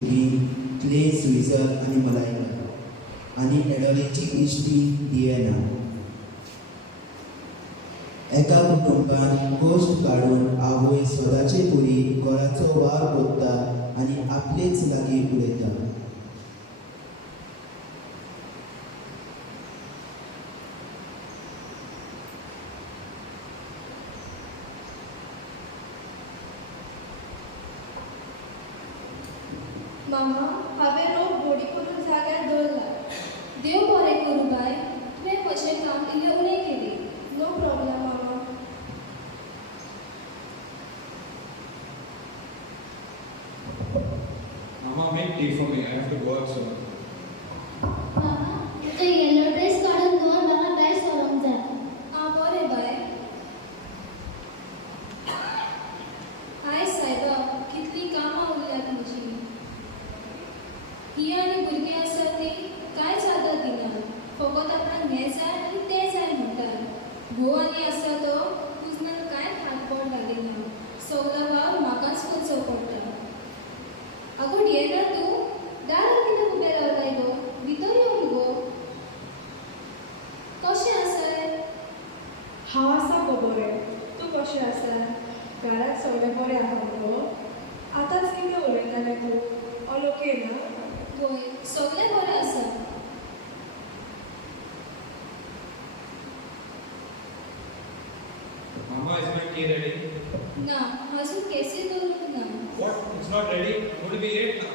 क्ले स्विझर आणि मलायका आणि एडोलीची इश्टी डिएना. एका कुटुंबान गोश्ट काढून आवय स्वताचे पुरी घराचो वार कोत्ता आणि आपलेच लागीं उडयता. मामा, हांवें रोप बोडी करून जाग्यार दवरला. देव बरें करूं बाय, तुवें कशें काम इल्लें उणें केली. No problem mama. Mama, make tea for me. I have to go out soon. मामा, तो येलो ड्रेस काढून दवर, म्हाका भायर सरोंक जाय. आं बरें बाय. आयज सायबा, कितलीं कामां उरल्यात म्हजीं. ही आनी भुरगीं आसात तीं कांयच आदर दिनात. फकत आपणाक हें जाय आनी तें जाय म्हणटात. घोव आनी आसा तो उजनान कांयच हातबोट घालिना. सगळो वाव म्हाकाच करचो पडटा. आगो डिएना, तूं दारार कित्याक उबें रावलाय गो? भितर यो मुगो. कशें आसाय? हांव आसा गो बरें. तूं कशें आसा? घरांत सगळें बरें आसा गो? आतांच कितें उलयतालें तूं? ऑल ओके ना? होय, सगळें बरें आसा. Mama, is my tea ready? ना, अजून केसी दवरूंक ना. What? It's not ready? It's going to be late now.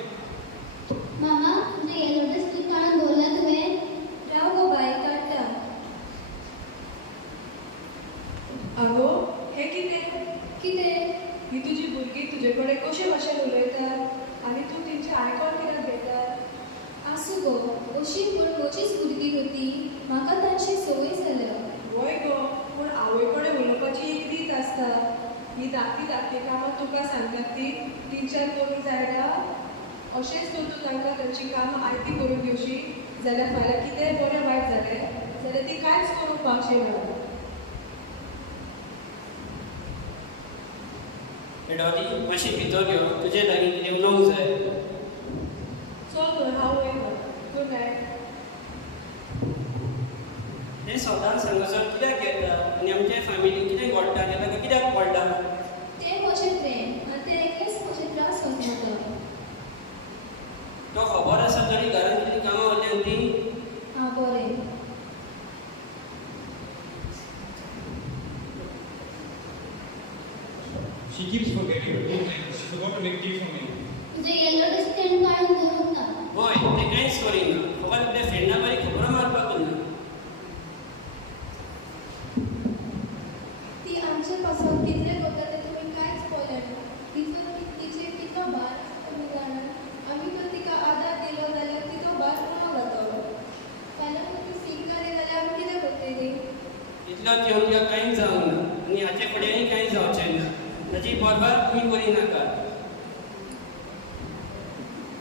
मामा, तो येलो ड्रेस काढून दवरला तुवें? राव गो बाय, काडटा. आगो, हें कितें? कितें? ही तुजी भुरगीं तुजे कडेन कशें भाशेन उलयतात आनी तूं तेंचें आयकोन कित्याक घेता? आसूं गो, अशीं पूण म्हजीच भुरगीं गो तीं. म्हाका तांची संवय जाल्या. वय गो, पूण आवय कडेन उलोवपाची एक रीत आसता. ही धाकटी कामां तुका सांगतात ती टिचर करूंक जायना. अशेंच जर तूं तांकां तांची कामां आयती करून दिवशी जाल्यार फाल्यां कितेंय बरें वायट जालें जाल्यार ती कांयच करूंक पावचें ना. डॉली, मातशी भितर यो, तुजे लागीं कितें उलोवंक जाय. चल तर हांव वयता. Good night. हें सदांच सांगसर कित्याक येता आनी आमचे फॅमिलीन कितें घडटा तें ताका कित्याक पडटा. तें म्हजें फ्रेंड आनी तें एकलेंच म्हजे त्रास वचता. तो खबर आसा तरी घरांत कितलीं कामां उरल्यात तीं. आं बरें. She keeps forgetting to do things. She forgot to make tea for me. तुझे येलो ड्रेस काढून दवरूंक ना. हय, तें कांयच करिना. फकत आपल्या फ्रेंडा बरी खबरो मारपाक करना. ती आमचे पासून कितलें करता तें तुमी कांयच पळयलें ना. तिचे कितलो भार आसा तुमी जाणात. आमी तर तिका आदार दिलो जाल्यार तिचो भार उणो जातलो. फाल्यां ती सीक जाली जाल्यार आमी कितें करतलीं? इतलोच येवन तुका कांयच जावंक ना आनी हाचे फुडेंय कांयच जावचें ना. ताची बरबार तुमी करिनाका.